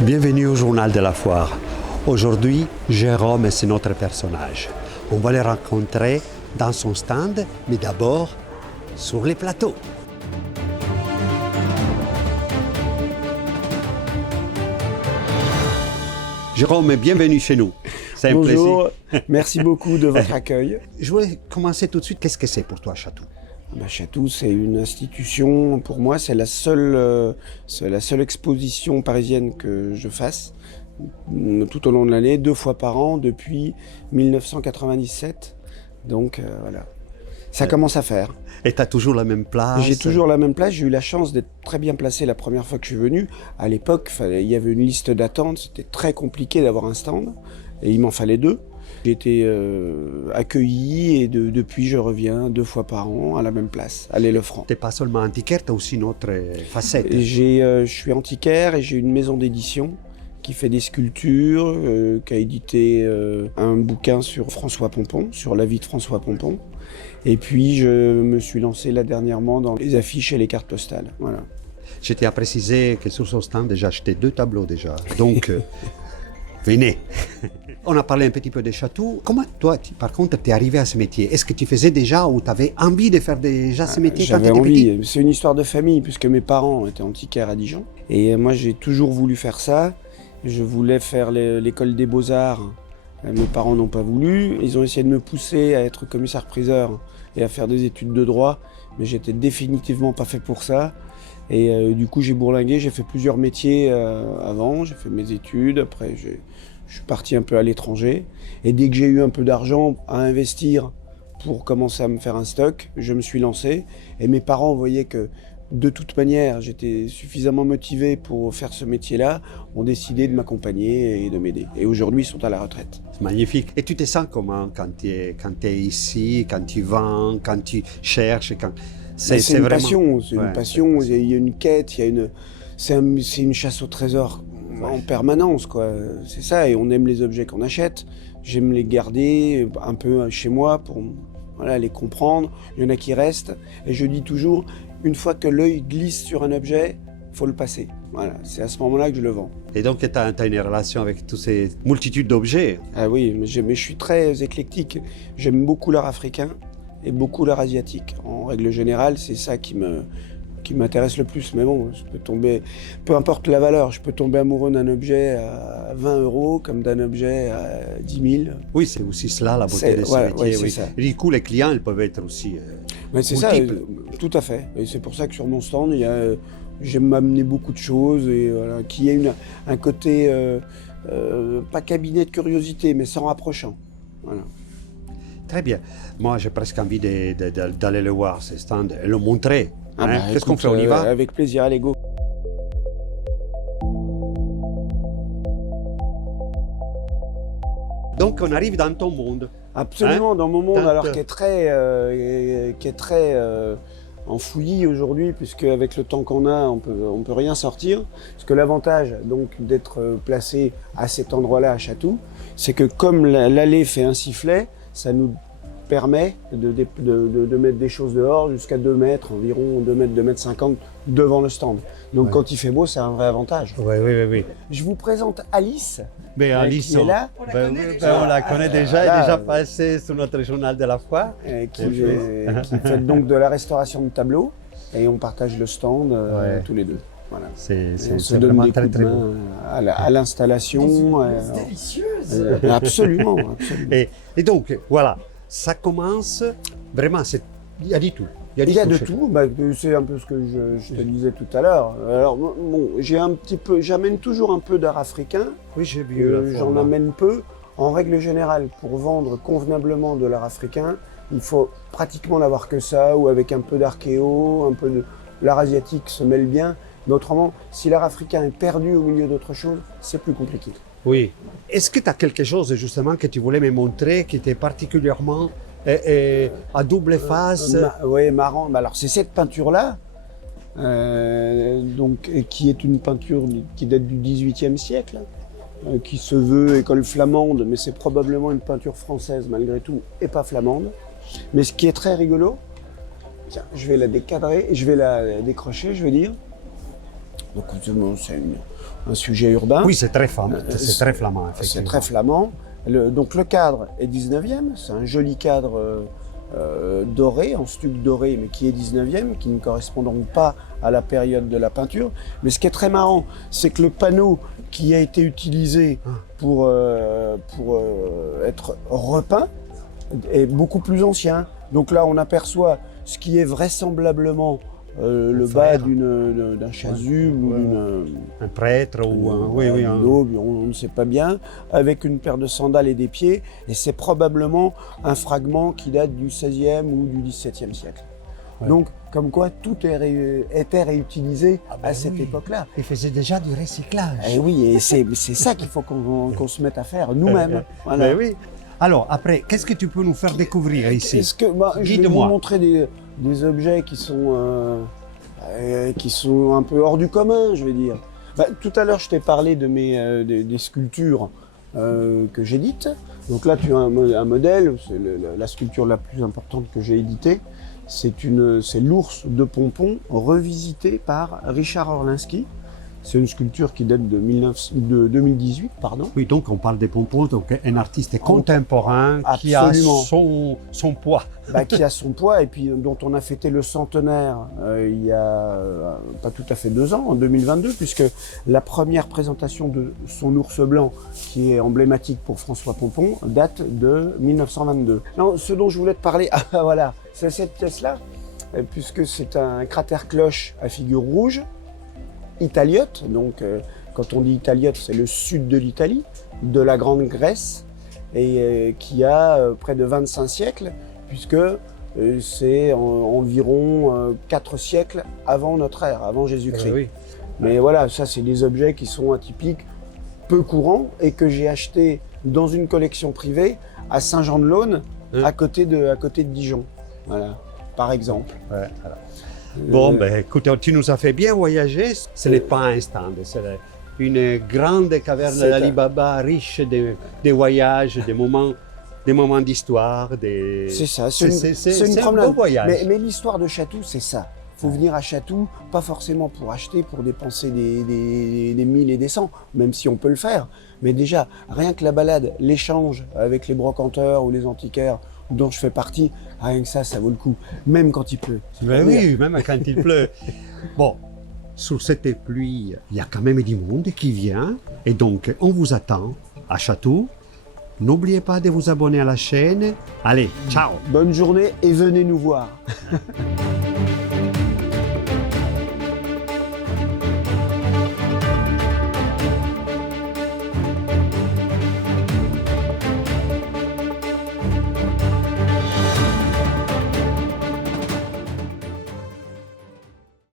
Bienvenue au Journal de la Foire. Aujourd'hui, Jérôme c'est notre personnage. On va le rencontrer dans son stand, mais d'abord sur les plateaux. Jérôme, bienvenue chez nous. C'est un Bonjour, plaisir. merci beaucoup de votre accueil. Je voulais commencer tout de suite. Qu'est-ce que c'est pour toi, Chatou? Chatou, c'est une institution, pour moi, c'est la seule exposition parisienne que je fasse tout au long de l'année, 2 fois par an, depuis 1997. Donc voilà, ça commence à faire. Et tu as toujours la même place? J'ai toujours la même place, j'ai eu la chance d'être très bien placé la première fois que je suis venu. À l'époque, il y avait une liste d'attente, c'était très compliqué d'avoir un stand, et il m'en fallait 2. J'ai été accueilli et depuis je reviens 2 fois par an à la même place, à l'Aile-Franc. Tu n'es pas seulement antiquaire, tu as aussi une autre facette. Je suis antiquaire et j'ai une maison d'édition qui fait des sculptures, qui a édité un bouquin sur François Pompon, sur la vie de François Pompon. Et puis je me suis lancé là dernièrement dans les affiches et les cartes postales. Voilà. Je tiens à préciser que sur son stand, j'ai acheté 2 tableaux déjà. Donc, venez. On a parlé un petit peu des Chatou. Comment toi, par contre, tu es arrivé à ce métier? Est-ce que tu faisais déjà ou tu avais envie de faire déjà ce métier quand tu étais petit? J'avais envie. C'est une histoire de famille puisque mes parents étaient antiquaires à Dijon. Et moi, j'ai toujours voulu faire ça. Je voulais faire l'école des beaux-arts. Mes parents n'ont pas voulu. Ils ont essayé de me pousser à être commissaire-priseur et à faire des études de droit. Mais j'étais définitivement pas fait pour ça. Et du coup, j'ai bourlingué. J'ai fait plusieurs métiers avant. J'ai fait mes études. Après, je suis parti un peu à l'étranger. Et dès que j'ai eu un peu d'argent à investir pour commencer à me faire un stock, je me suis lancé. Et mes parents voyaient que de toute manière, j'étais suffisamment motivé pour faire ce métier-là, ont décidé de m'accompagner et de m'aider. Et aujourd'hui, ils sont à la retraite. C'est magnifique. Et tu te sens comment quand tu es ici, quand tu vends, quand tu cherches C'est une vraiment... passion, c'est Ouais, une passion. Il y a une quête, c'est une chasse au trésor en permanence, quoi. C'est ça, et on aime les objets qu'on achète. J'aime les garder un peu chez moi pour les comprendre. Il y en a qui restent. Et je dis toujours, une fois que l'œil glisse sur un objet, il faut le passer. Voilà, c'est à ce moment-là que je le vends. Et donc, tu as une relation avec toutes ces multitudes d'objets. Ah oui, mais je suis très éclectique. J'aime beaucoup l'art africain et beaucoup l'art asiatique. En règle générale, c'est ça qui m'intéresse le plus. Mais bon, je peux tomber, peu importe la valeur, je peux tomber amoureux d'un objet à 20 € comme d'un objet à 10 000. Oui, c'est aussi cela, la beauté de ce métier. Ouais, oui. Ça. Et du coup, les clients, ils peuvent être aussi Mais c'est multiples. Ça, tout à fait. Et c'est pour ça que sur mon stand, j'aime m'amener beaucoup de choses et qu'il y ait un côté, pas cabinet de curiosité, mais s'en rapprochant. Voilà. Très bien. Moi, j'ai presque envie d'aller le voir, ce stand, et le montrer. Qu'est-ce qu'on fait? On y va? Avec plaisir, allez, go. Donc, on arrive dans ton monde. Absolument, dans mon monde, alors qui est très en fouillis aujourd'hui, puisque avec le temps qu'on a, on peut rien sortir. Parce que l'avantage donc d'être placé à cet endroit-là à Chatou, c'est que comme l'allée fait un sifflet, ça nous permet de mettre des choses dehors jusqu'à 2 mètres, environ 2 mètres, 2 mètres 50 devant le stand. Donc quand il fait beau, c'est un vrai avantage. Oui. Je vous présente Alice. Mais Alice, qui est là. on la connaît déjà, elle est déjà passée sur notre journal de la foire. Qui fait donc de la restauration de tableaux. Et on partage le stand tous les deux. Voilà. C'est vraiment très très beau. À l'installation. C'est délicieuse. Absolument. Et donc, voilà, ça commence vraiment, il y a du tout. Il y a de tout, c'est un peu ce que je te disais tout à l'heure. Alors bon, j'amène toujours un peu d'art africain. Oui, j'ai vu. J'en amène peu. En règle générale, pour vendre convenablement de l'art africain, il faut pratiquement n'avoir que ça, ou avec un peu d'archéo, un peu de l'art asiatique se mêle bien. Mais autrement, si l'art africain est perdu au milieu d'autre chose, c'est plus compliqué. Oui. Est-ce que tu as quelque chose justement que tu voulais me montrer qui était particulièrement à double face? Oui, marrant. Alors c'est cette peinture-là, qui est une peinture qui date du XVIIIe siècle, qui se veut école flamande, mais c'est probablement une peinture française malgré tout, et pas flamande. Mais ce qui est très rigolo, tiens, je vais la décadrer, je vais la décrocher, je veux dire. Donc c'est un sujet urbain. Oui, c'est très flamand, effectivement. C'est très flamand. Donc le cadre est 19e, c'est un joli cadre doré, en stuc doré, mais qui est 19e, qui ne correspond donc pas à la période de la peinture. Mais ce qui est très marrant, c'est que le panneau qui a été utilisé pour être repeint est beaucoup plus ancien. Donc là, on aperçoit ce qui est vraisemblablement le bas d'un chasuble ou un prêtre ou un aube, on ne sait pas bien, avec une paire de sandales et des pieds, et c'est probablement un fragment qui date du XVIe ou du XVIIe siècle. Ouais. Donc, comme quoi tout était réutilisé à cette époque-là. Il faisait déjà du recyclage. Et oui, et c'est ça qu'il faut qu'on se mette à faire nous-mêmes. Voilà. Ben oui. Alors, après, qu'est-ce que tu peux nous faire découvrir ici? Je vais vous montrer des objets qui sont un peu hors du commun, je vais dire. Tout à l'heure, je t'ai parlé de des sculptures que j'édite. Donc là, tu as un modèle, c'est la sculpture la plus importante que j'ai éditée. C'est l'ours de Pompon revisité par Richard Orlinski. C'est une sculpture qui date de 2018, pardon. Oui, donc on parle des Pompons, donc un artiste contemporain qui a son poids. Qui a son poids et puis dont on a fêté le centenaire il y a pas tout à fait 2 ans, en 2022, puisque la première présentation de son ours blanc, qui est emblématique pour François Pompon, date de 1922. Non, ce dont je voulais te parler, voilà, c'est cette pièce-là, puisque c'est un cratère cloche à figure rouge, italiote, donc quand on dit italiote, c'est le sud de l'Italie, de la Grande Grèce, et qui a près de 25 siècles, puisque c'est environ 4 siècles avant notre ère, avant Jésus-Christ. Oui. Mais voilà, ça c'est des objets qui sont atypiques, peu courants, et que j'ai achetés dans une collection privée à Saint-Jean-de-Laune, à côté de Dijon, voilà, par exemple. Ouais, voilà. Bon, écoute, tu nous as fait bien voyager. Ce n'est pas un stand, c'est une grande caverne d'Ali Baba, riche de voyages, des moments d'histoire. C'est ça, c'est une promenade. Un beau voyage. Mais l'histoire de Chatou, c'est ça. Il faut venir à Chatou, pas forcément pour acheter, pour dépenser des 1000 et des 100, même si on peut le faire. Mais déjà, rien que la balade, l'échange avec les brocanteurs ou les antiquaires, dont je fais partie, rien que ça vaut le coup, même quand il pleut. Oui, même quand il pleut. Bon, sous cette pluie, il y a quand même du monde qui vient, et donc on vous attend à Chatou. N'oubliez pas de vous abonner à la chaîne. Allez, ciao! Bonne journée et venez nous voir.